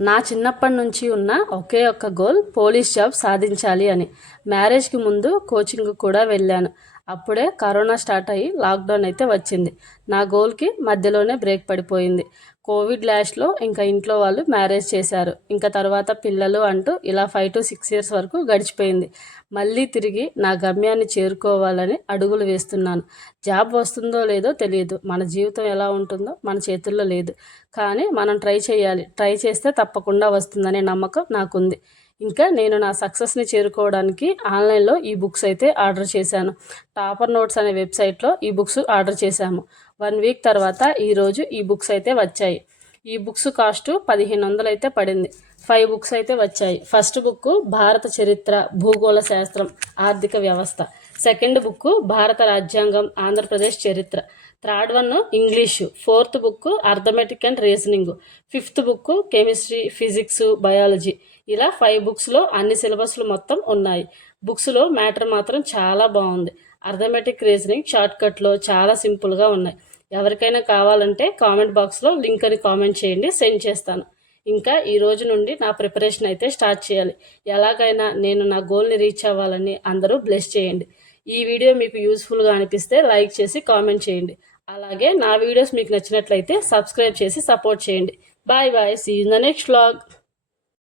నా చిన్నప్పటి నుంచి ఉన్న ఒకే ఒక్క గోల్ పోలీస్ జాబ్ సాధించాలి అని. మ్యారేజ్కి ముందు కోచింగ్ కూడా వెళ్ళాను. అప్పుడే కరోనా స్టార్ట్ అయ్యి లాక్డౌన్ అయితే వచ్చింది. నా గోల్కి మధ్యలోనే బ్రేక్ పడిపోయింది. కోవిడ్ లాస్ట్లో ఇంకా ఇంట్లో వాళ్ళు మ్యారేజ్ చేశారు. ఇంకా తర్వాత పిల్లలు అంటూ ఇలా 5 to 6 years వరకు గడిచిపోయింది. మళ్ళీ తిరిగి నా గమ్యాన్ని చేరుకోవాలని అడుగులు వేస్తున్నాను. జాబ్ వస్తుందో లేదో తెలియదు. మన జీవితం ఎలా ఉంటుందో మన చేతుల్లో లేదు. కానీ మనం ట్రై చేయాలి. ట్రై చేస్తే తప్పకుండా వస్తుందనే నమ్మకం నాకుంది. ఇంకా నేను నా సక్సెస్ని చేరుకోవడానికి ఆన్లైన్లో ఈ బుక్స్ అయితే ఆర్డర్ చేశాను. టాపర్ నోట్స్ అనే వెబ్సైట్లో ఈ బుక్స్ ఆర్డర్ చేశాము. 1 week తర్వాత ఈరోజు ఈ బుక్స్ అయితే వచ్చాయి. ఈ బుక్స్ కాస్ట్ 1500 అయితే పడింది. 5 books అయితే వచ్చాయి. ఫస్ట్ బుక్ భారత చరిత్ర, భూగోళ శాస్త్రం, ఆర్థిక వ్యవస్థ. సెకండ్ బుక్ భారత రాజ్యాంగం, ఆంధ్రప్రదేశ్ చరిత్ర. Third one English. Fourth book arithmetic and reasoning. Fifth book chemistry, physics, biology. ఇలా 5 booksలో అన్ని సిలబస్లు మొత్తం ఉన్నాయి. బుక్స్లో మ్యాటర్ మాత్రం చాలా బాగుంది. అర్థమెటిక్, రీజనింగ్ షార్ట్కట్లో చాలా సింపుల్గా ఉన్నాయి. ఎవరికైనా కావాలంటే కామెంట్ బాక్స్లో లింక్ అని కామెంట్ చేయండి, సెండ్ చేస్తాను. ఇంకా ఈ రోజు నుండి నా ప్రిపరేషన్ అయితే స్టార్ట్ చేయాలి. ఎలాగైనా నేను నా గోల్ని రీచ్ అవ్వాలని అందరూ బ్లెస్ చేయండి. ఈ వీడియో మీకు యూస్ఫుల్గా అనిపిస్తే లైక్ చేసి కామెంట్ చేయండి. అలాగే నా వీడియోస్ మీకు నచ్చినట్లయితే సబ్స్క్రైబ్ చేసి సపోర్ట్ చేయండి. Bye bye, see you in the next vlog.